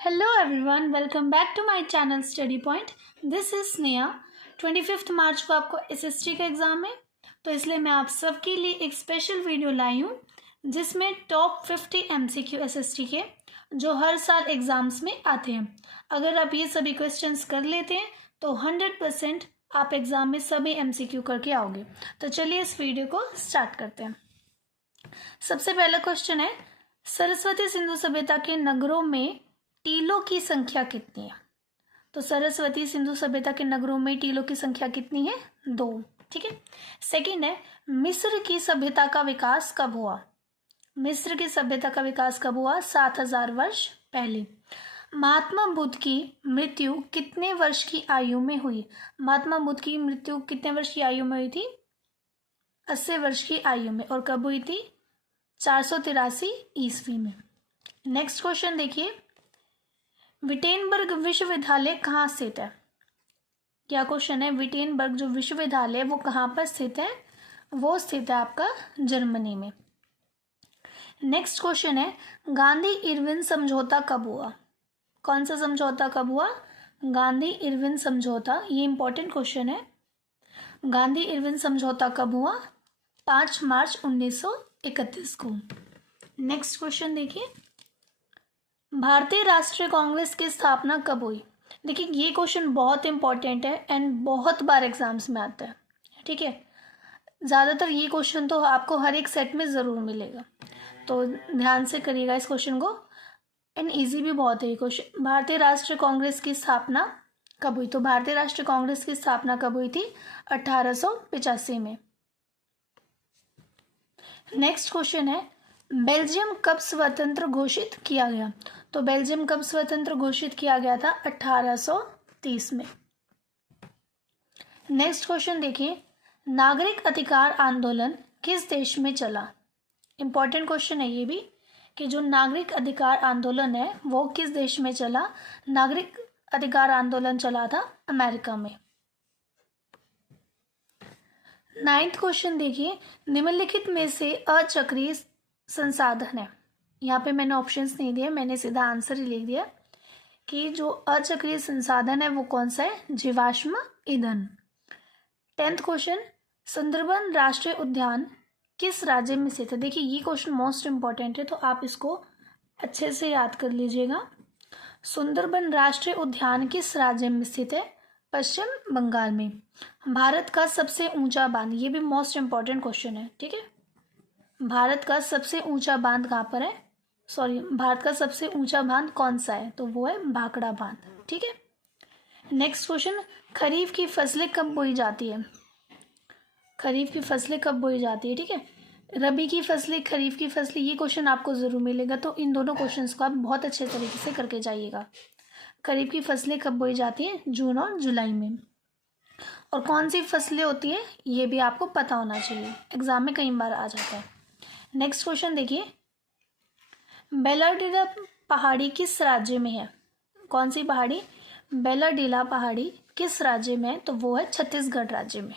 Hello everyone, welcome back to my channel Study Point. This is Sneha. 25 मार्च को आपको SST का exam है, तो इसलिए मैं आप सबके लिए एक स्पेशल वीडियो लाई हूँ जिसमें टॉप 50 एमसीक्यू एसएसटी के जो हर साल एग्ज़ाम्स में आते हैं। अगर आप ये सभी क्वेश्चंस कर लेते हैं तो 100% आप एग्ज़ाम में सभी एमसीक्यू करके आओगे। तो चलिए इस वीडियो को स्टार्ट करते हैं। सबसे पहला क्वेश्चन है, सरस्वती सिंधु सभ्यता के नगरों में टीलों की संख्या कितनी है? तो सरस्वती सिंधु सभ्यता के नगरों में टीलों की संख्या कितनी है? 2। ठीक है। सेकंड है, मिस्र की सभ्यता का विकास कब हुआ? मिस्र की सभ्यता का विकास कब हुआ? 7000 वर्ष पहले। महात्मा बुद्ध की मृत्यु कितने वर्ष की आयु में हुई? महात्मा बुद्ध की मृत्यु कितने वर्ष की आयु में हुई थी? 80 वर्ष की आयु में। और कब हुई थी? 483 ईस्वी में। नेक्स्ट क्वेश्चन देखिए, विटेनबर्ग विश्वविद्यालय कहाँ स्थित है? क्या क्वेश्चन है? विटेनबर्ग जो विश्वविद्यालय वो कहाँ पर स्थित है? वो स्थित है आपका जर्मनी में। नेक्स्ट क्वेश्चन है, गांधी इरविन समझौता कब हुआ? कौन सा समझौता कब हुआ? गांधी इरविन समझौता। ये इंपॉर्टेंट क्वेश्चन है। गांधी इरविन समझौता कब हुआ? 5 मार्च 1931 को। नेक्स्ट क्वेश्चन देखिए, भारतीय राष्ट्रीय कांग्रेस की स्थापना कब हुई? देखिए ये क्वेश्चन बहुत इंपॉर्टेंट है एंड बहुत बार एग्जाम्स में आता है। ठीक है, ज़्यादातर ये क्वेश्चन तो आपको हर एक सेट में ज़रूर मिलेगा, तो ध्यान से करिएगा इस क्वेश्चन को। एंड इजी भी बहुत है ये क्वेश्चन। भारतीय राष्ट्रीय कांग्रेस की स्थापना कब हुई? तो भारतीय राष्ट्रीय कांग्रेस की स्थापना कब हुई थी? 1885 में। नेक्स्ट क्वेश्चन है, बेल्जियम कब स्वतंत्र घोषित किया गया? तो बेल्जियम कब स्वतंत्र घोषित किया गया था? 1830 में। नेक्स्ट क्वेश्चन देखिए, नागरिक अधिकार आंदोलन किस देश में चला? इंपॉर्टेंट क्वेश्चन है ये भी कि जो नागरिक अधिकार आंदोलन है वो किस देश में चला? नागरिक अधिकार आंदोलन चला था अमेरिका में। नाइन्थ क्वेश्चन देखिए, निम्नलिखित में से अचक्रीय संसाधन है। यहाँ पे मैंने ऑप्शंस नहीं दिए, मैंने सीधा आंसर ही लिख दिया कि जो अचक्रीय संसाधन है वो कौन सा है? जीवाश्म ईंधन। 10th क्वेश्चन, सुंदरबन राष्ट्रीय उद्यान किस राज्य में स्थित है? देखिए ये क्वेश्चन मोस्ट इंपॉर्टेंट है, तो आप इसको अच्छे से याद कर लीजिएगा। सुंदरबन राष्ट्रीय उद्यान किस राज्य में स्थित है? पश्चिम बंगाल में। भारत का सबसे ऊंचा बांध, ये भी मोस्ट इंपॉर्टेंट क्वेश्चन है। ठीक है, भारत का सबसे ऊंचा बांध कहाँ पर है? भारत का सबसे ऊंचा बांध कौन सा है? तो वो है भाखड़ा बांध। ठीक है। नेक्स्ट क्वेश्चन, खरीफ की फसलें कब बोई जाती है? खरीफ की फसलें कब बोई जाती है? ठीक है, रबी की फसलें, खरीफ की फसलें, ये क्वेश्चन आपको जरूर मिलेगा, तो इन दोनों क्वेश्चंस को आप बहुत अच्छे तरीके से करके जाइएगा। खरीफ की फसलें कब बोई जाती है? जून और जुलाई में। और कौन सी फसलें होती है ये भी आपको पता होना चाहिए, एग्जाम में कई बार आ जाता है। नेक्स्ट क्वेश्चन देखिए, बेलाडीला पहाड़ी किस राज्य में है? कौन सी पहाड़ी? बेलाडीला पहाड़ी किस राज्य में है? तो वो है छत्तीसगढ़ राज्य में।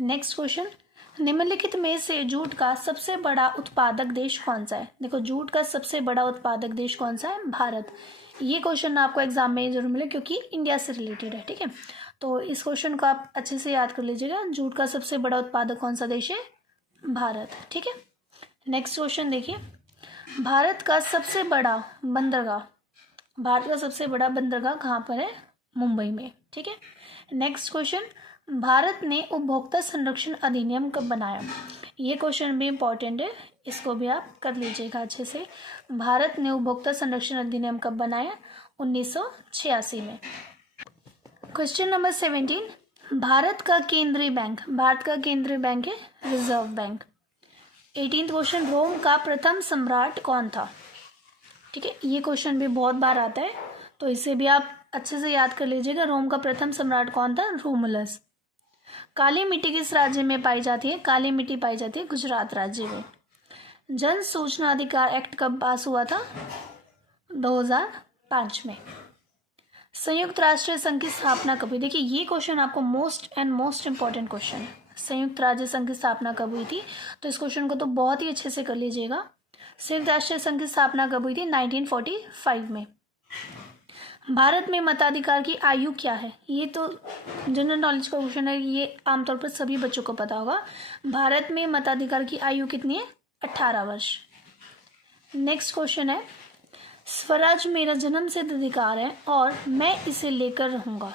नेक्स्ट क्वेश्चन, निम्नलिखित में से जूट का सबसे बड़ा उत्पादक देश कौन सा है? देखो जूट का सबसे बड़ा उत्पादक देश कौन सा है? भारत। ये क्वेश्चन आपको एग्जाम में जरूर मिले क्योंकि इंडिया से रिलेटेड है। ठीक है, तो इस क्वेश्चन को आप अच्छे से याद कर लीजिएगा। जूट का सबसे बड़ा उत्पादक कौन सा देश है? भारत। ठीक है। नेक्स्ट क्वेश्चन देखिए, भारत का सबसे बड़ा बंदरगाह, भारत का सबसे बड़ा बंदरगाह कहाँ पर है? मुंबई में। ठीक है। नेक्स्ट क्वेश्चन, भारत ने उपभोक्ता संरक्षण अधिनियम कब बनाया? ये क्वेश्चन भी इंपॉर्टेंट है, इसको भी आप कर लीजिएगा अच्छे से। भारत ने उपभोक्ता संरक्षण अधिनियम कब बनाया? 1986 में। क्वेश्चन नंबर 17, भारत का केंद्रीय बैंक, भारत का केंद्रीय बैंक है रिजर्व बैंक। 18th क्वेश्चन, रोम का प्रथम सम्राट कौन था? ठीक है, ये क्वेश्चन भी बहुत बार आता है, तो इसे भी आप अच्छे से याद कर लीजिएगा। रोम का प्रथम सम्राट कौन था? रोमुलस। काली मिट्टी किस राज्य में पाई जाती है? काली मिट्टी पाई जाती है गुजरात राज्य में। जन सूचना अधिकार एक्ट कब पास हुआ था? 2005 में। संयुक्त राष्ट्र संघ की स्थापना कब हुई? देखिए ये क्वेश्चन आपको मोस्ट इंपॉर्टेंट क्वेश्चन है। संयुक्त राज्य संघ की स्थापना कब हुई थी? तो इस क्वेश्चन को तो बहुत ही अच्छे से कर लीजिएगा। संयुक्त राष्ट्र संघ की स्थापना कब हुई थी? 1945 में। भारत में मताधिकार की आयु क्या है? ये तो जनरल नॉलेज का क्वेश्चन है, ये आमतौर पर सभी बच्चों को पता होगा। भारत में मताधिकार की आयु कितनी है? 18 वर्ष। नेक्स्ट क्वेश्चन है, स्वराज मेरा जन्मसिद्ध अधिकार है और मैं इसे लेकर रहूँगा।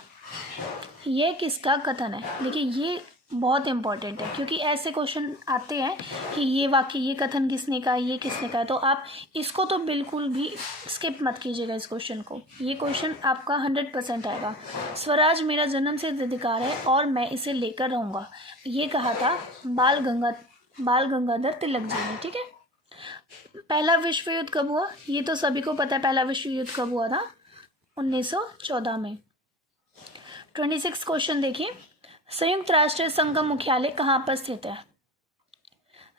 ये किसका कथन है? देखिए ये बहुत इंपॉर्टेंट है, क्योंकि ऐसे क्वेश्चन आते हैं कि ये वाक्य, ये कथन किसने कहा, ये किसने कहा है, तो आप इसको तो बिल्कुल भी स्किप मत कीजिएगा इस क्वेश्चन को। ये क्वेश्चन आपका 100% आएगा। स्वराज मेरा जन्मसिद्ध अधिकार है और मैं इसे लेकर रहूँगा, ये कहा था बाल गंगाधर तिलक जी ने। ठीक है। पहला विश्व युद्ध कब हुआ? ये तो सभी को पता है, पहला विश्व युद्ध कब हुआ था? 1914 में। 26 क्वेश्चन देखिए, संयुक्त राष्ट्र संघ का मुख्यालय कहाँ पर स्थित है?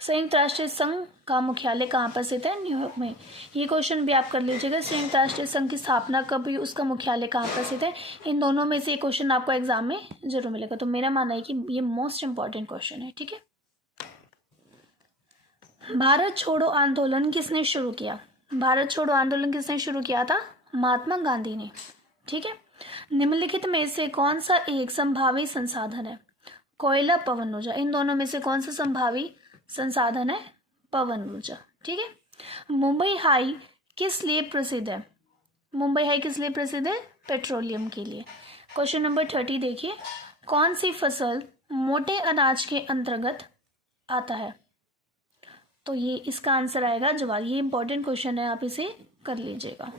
संयुक्त राष्ट्र संघ का मुख्यालय कहाँ पर स्थित है? न्यूयॉर्क में। ये क्वेश्चन भी आप कर लीजिएगा। संयुक्त राष्ट्र संघ की स्थापना कब हुई, उसका मुख्यालय कहाँ पर स्थित है? इन दोनों में से एक क्वेश्चन आपको एग्जाम में जरूर मिलेगा, तो मेरा मानना है कि ये मोस्ट इंपॉर्टेंट क्वेश्चन है। ठीक है। भारत छोड़ो आंदोलन किसने शुरू किया? भारत छोड़ो आंदोलन किसने शुरू किया था? महात्मा गांधी ने। ठीक है। निम्नलिखित में से कौन सा एक संभावी संसाधन है? कोयला, पवन ऊर्जा। इन दोनों में से कौन सा संभावी संसाधन है? पवन ऊर्जा। ठीक है। मुंबई हाई किस लिए प्रसिद्ध है? मुंबई हाई किस लिए प्रसिद्ध है? पेट्रोलियम के लिए। क्वेश्चन नंबर 30 देखिए, कौन सी फसल मोटे अनाज के अंतर्गत आता है? तो ये इसका आंसर आएगा ज्वार। ये इंपॉर्टेंट क्वेश्चन है, आप इसे कर लीजिएगा।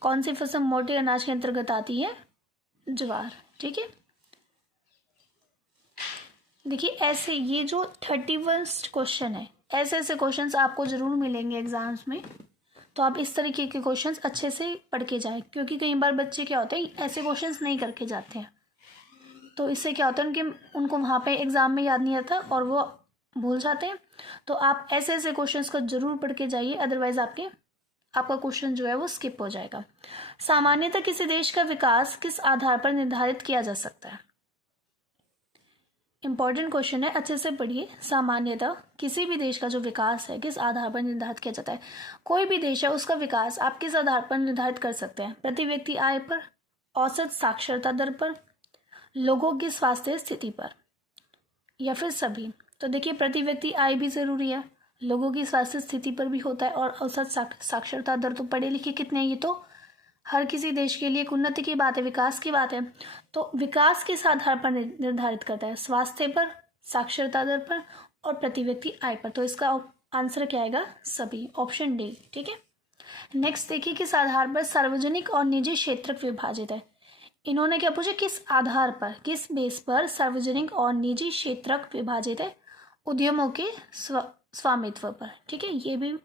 कौन सी फसल मोटे अनाज के अंतर्गत आती है? ज्वार। ठीक है। देखिए ऐसे ये जो 31st क्वेश्चन है, ऐसे ऐसे क्वेश्चंस आपको जरूर मिलेंगे एग्जाम्स में, तो आप इस तरीके के क्वेश्चंस अच्छे से पढ़ के जाएं, क्योंकि कई बार बच्चे क्या होते हैं ऐसे क्वेश्चंस नहीं करके जाते हैं, तो इससे क्या होता है उनको वहाँ पे एग्जाम में याद नहीं आता और वो भूल जाते हैं। तो आप ऐसे ऐसे क्वेश्चंस को जरूर पढ़ के जाइए, अदरवाइज आपका क्वेश्चन जो है वो स्किप हो जाएगा। सामान्यतः किसी देश का विकास किस आधार पर निर्धारित किया जा सकता है? इंपॉर्टेंट क्वेश्चन है, अच्छे से पढ़िए। सामान्यतः किसी भी देश का जो विकास है किस आधार पर निर्धारित किया जाता है? कोई भी देश है उसका विकास आप किस आधार पर निर्धारित कर सकते हैं? प्रति व्यक्ति आय पर, औसत साक्षरता दर पर, लोगों की स्वास्थ्य स्थिति पर, या फिर सभी? तो देखिए प्रति व्यक्ति आय भी जरूरी है, लोगों की स्वास्थ्य स्थिति पर भी होता है, और औसत साक्षरता दर, तो पढ़े लिखे कितने हैं ये तो हर किसी देश के लिए एक उन्नति की बात है, विकास की बात है। तो विकास किस आधार पर निर्धारित करता है? स्वास्थ्य पर, साक्षरता दर पर और प्रति व्यक्ति आय पर। तो इसका आंसर क्या आएगा? सभी, ऑप्शन डी। ठीक है। नेक्स्ट देखिए, किस आधार पर सार्वजनिक और निजी क्षेत्र विभाजित है? इन्होंने क्या पूछा? किस आधार पर, किस बेस पर सार्वजनिक और निजी क्षेत्र विभाजित है? उद्यमों के स्वामित्व पर। ठीक है। ये भी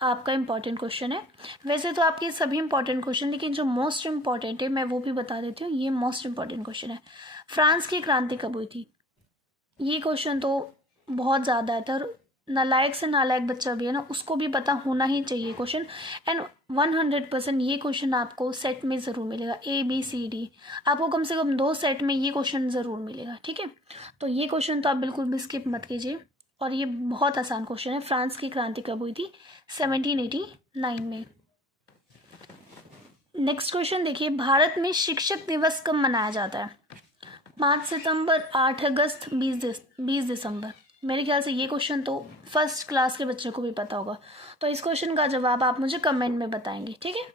आपका इंपॉर्टेंट क्वेश्चन है। वैसे तो आपके सभी इंपॉर्टेंट क्वेश्चन, लेकिन जो मोस्ट इंपॉर्टेंट है मैं वो भी बता देती हूँ। ये मोस्ट इंपॉर्टेंट क्वेश्चन है, फ्रांस की क्रांति कब हुई थी? ये क्वेश्चन तो बहुत ज़्यादा है, तो नालायक से नालायक बच्चा भी है ना, उसको भी पता होना ही चाहिए क्वेश्चन। एंड 100% ये क्वेश्चन आपको सेट में ज़रूर मिलेगा, ABCD आपको कम से कम 2 सेट में ये क्वेश्चन ज़रूर मिलेगा। ठीक है। तो ये क्वेश्चन तो आप बिल्कुल भी स्किप मत कीजिए, और ये बहुत आसान क्वेश्चन है। फ्रांस की क्रांति कब हुई थी? 1789 में। नेक्स्ट क्वेश्चन देखिए, भारत में शिक्षक दिवस कब मनाया जाता है? 5 सितंबर, 8 अगस्त, 20 दिसंबर। मेरे ख्याल से ये क्वेश्चन तो फर्स्ट क्लास के बच्चों को भी पता होगा, तो इस क्वेश्चन का जवाब आप मुझे कमेंट में बताएंगे। ठीक है।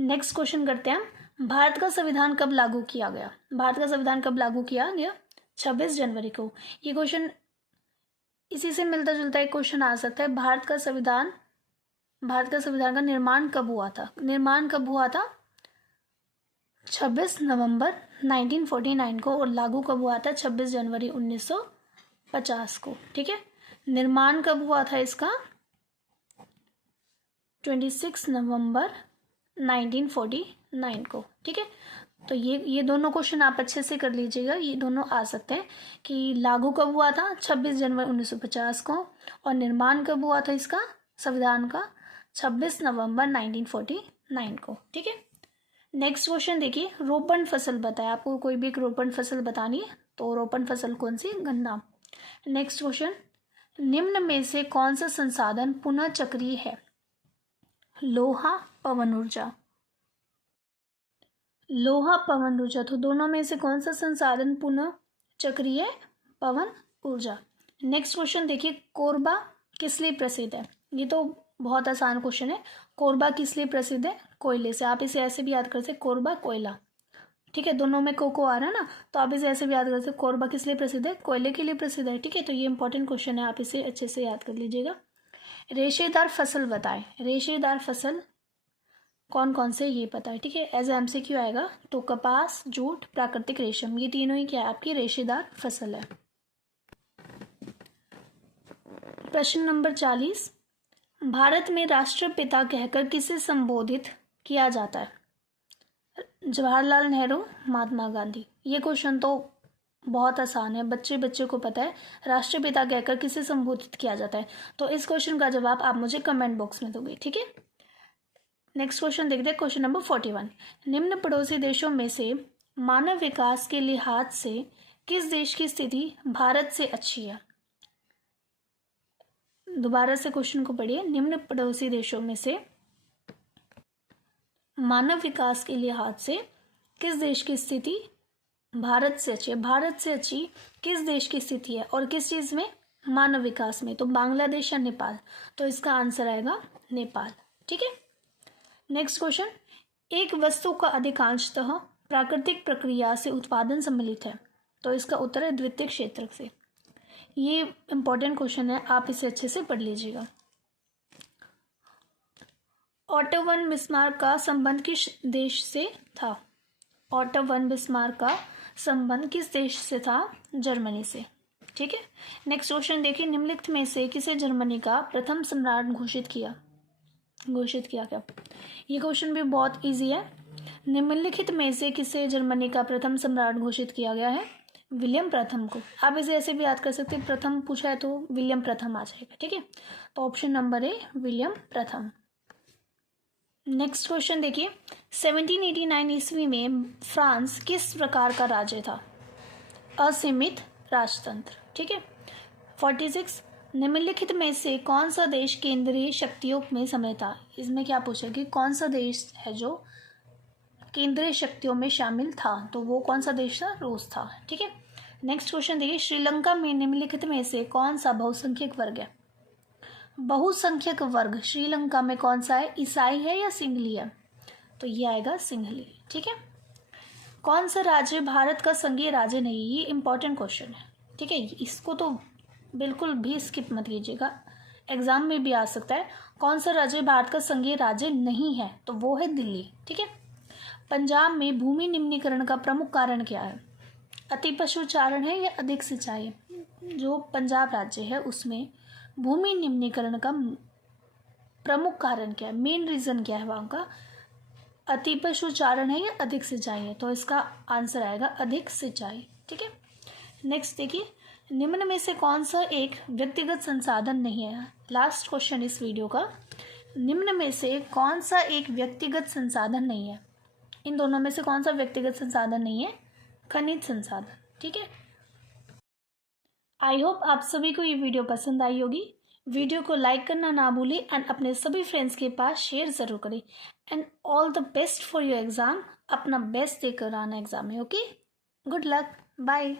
नेक्स्ट क्वेश्चन करते हैं हम, भारत का संविधान कब लागू किया गया? भारत का संविधान कब लागू किया गया? 26 जनवरी को। ये क्वेश्चन इसी से मिलता जुलता एक क्वेश्चन आ सकता है, भारत का संविधान का निर्माण कब हुआ था? निर्माण कब हुआ था? 26 नवंबर 1949 को, और लागू कब हुआ था? 26 जनवरी 1950 को। ठीक है। निर्माण कब हुआ था इसका? 26 नवंबर 1949 को। ठीक है। तो ये दोनों क्वेश्चन आप अच्छे से कर लीजिएगा, ये दोनों आ सकते हैं कि लागू कब हुआ था? 26 जनवरी 1950 को, और निर्माण कब हुआ था इसका संविधान का? 26 नवंबर 1949 को। ठीक है। नेक्स्ट क्वेश्चन देखिए, रोपण फसल बताए, आपको कोई भी एक रोपण फसल बतानी है, तो रोपण फसल कौन सी? गन्ना। नेक्स्ट क्वेश्चन, निम्न में से कौन सा संसाधन पुनः चक्रीय है? लोहा, पवन ऊर्जा। लोहा, पवन ऊर्जा, तो दोनों में से कौन सा संसाधन पुनः चक्रीय है? पवन ऊर्जा। नेक्स्ट क्वेश्चन देखिए, कोरबा किस लिए प्रसिद्ध है? ये तो बहुत आसान क्वेश्चन है। कोरबा किस लिए प्रसिद्ध है? कोयले से। आप इसे ऐसे भी याद कर सकते, कोरबा कोयला, ठीक है, दोनों में को आ रहा है ना, तो आप इसे ऐसे भी याद कर सकते, कोरबा किस लिए प्रसिद्ध है? कोयले के लिए प्रसिद्ध है, ठीक है। तो ये इंपॉर्टेंट क्वेश्चन है, आप इसे अच्छे से याद कर लीजिएगा। रेशेदार फसल बताएं। रेशेदार फसल कौन कौन से, ये पता है, ठीक है, एज MCQ आएगा। तो कपास, जूट, प्राकृतिक रेशम, ये तीनों ही क्या है? आपकी रेशेदार फसल है। प्रश्न नंबर 40, भारत में राष्ट्रपिता कहकर किसे संबोधित किया जाता है? जवाहरलाल नेहरू, महात्मा गांधी। ये क्वेश्चन तो बहुत आसान है, बच्चे को पता है। राष्ट्रपिता कहकर किसे संबोधित किया जाता है? तो इस क्वेश्चन का जवाब आप मुझे कमेंट बॉक्स में दोगे, ठीक है। नेक्स्ट क्वेश्चन देखते हैं, क्वेश्चन नंबर 41। निम्न पड़ोसी देशों में से मानव विकास के लिहाज से किस देश की स्थिति भारत से अच्छी है? दोबारा से क्वेश्चन को पढ़िए। निम्न पड़ोसी देशों में से मानव विकास के लिहाज से किस देश की स्थिति भारत से अच्छी है? भारत से अच्छी किस देश की स्थिति है, और किस चीज में? मानव विकास में। तो बांग्लादेश या नेपाल? तो इसका आंसर आएगा नेपाल, ठीक है। नेक्स्ट क्वेश्चन, एक वस्तु का अधिकांशतः प्राकृतिक प्रक्रिया से उत्पादन सम्मिलित है। तो इसका उत्तर है द्वितीय क्षेत्र से। ये इंपॉर्टेंट क्वेश्चन है, आप इसे अच्छे से पढ़ लीजिएगा। ऑटो वन बिस्मार्क का संबंध किस देश से था? ऑटो वन बिस्मार्क का संबंध किस देश से था? जर्मनी से, ठीक है। नेक्स्ट क्वेश्चन देखिए, निम्नलिखित में से किसे जर्मनी का प्रथम सम्राट घोषित किया क्या? ये क्वेश्चन भी बहुत इजी है। निम्नलिखित में से किसे जर्मनी का प्रथम सम्राट घोषित किया गया है? विलियम प्रथम को। आप इसे ऐसे भी याद कर सकते हैं, प्रथम पूछा है तो विलियम प्रथम आ जाएगा, ठीक है। तो ऑप्शन नंबर ए विलियम प्रथम। नेक्स्ट क्वेश्चन देखिए, 1789 ईस्वी में फ्रांस किस प्रकार का राज्य था? असीमित राजतंत्र, ठीक है। 46, निम्नलिखित में से कौन सा देश केंद्रीय शक्तियों में शामिल था? इसमें क्या पूछा कि कौन सा देश है जो केंद्रीय शक्तियों में शामिल था? तो वो कौन सा देश था? रूस था, ठीक है। नेक्स्ट क्वेश्चन देखिए, श्रीलंका में निम्नलिखित में से कौन सा बहुसंख्यक वर्ग है? बहुसंख्यक वर्ग श्रीलंका में कौन सा है? ईसाई है या सिंहली है? तो ये आएगा सिंहली, ठीक है। कौन सा राज्य भारत का संघीय राज्य नहीं? ये इंपॉर्टेंट क्वेश्चन है, ठीक है। इसको तो बिल्कुल भी स्किप मत कीजिएगा, एग्जाम में भी आ सकता है। कौन सा राज्य भारत का संघीय राज्य नहीं है? तो वो है दिल्ली, ठीक है। पंजाब में भूमि निम्नीकरण का प्रमुख कारण क्या है? अति पशुचारण है या अधिक सिंचाई? जो पंजाब राज्य है उसमें भूमि निम्नीकरण का प्रमुख कारण क्या है? मेन रीजन क्या है वहाँ का? अति पशुचारण है या अधिक सिंचाई है? तो इसका आंसर आएगा अधिक सिंचाई, ठीक है। नेक्स्ट देखिए, निम्न में से कौन सा एक व्यक्तिगत संसाधन नहीं है? लास्ट क्वेश्चन इस वीडियो का, निम्न में से कौन सा एक व्यक्तिगत संसाधन नहीं है? इन दोनों में से कौन सा व्यक्तिगत संसाधन नहीं है? खनिज संसाधन, ठीक है। आई होप आप सभी को ये वीडियो पसंद आई होगी। वीडियो को लाइक करना ना भूलें एंड अपने सभी फ्रेंड्स के पास शेयर ज़रूर करें। And all the best for your exam. अपना बेस्ट देकर आना एग्ज़ाम में, ओके। Good luck, bye.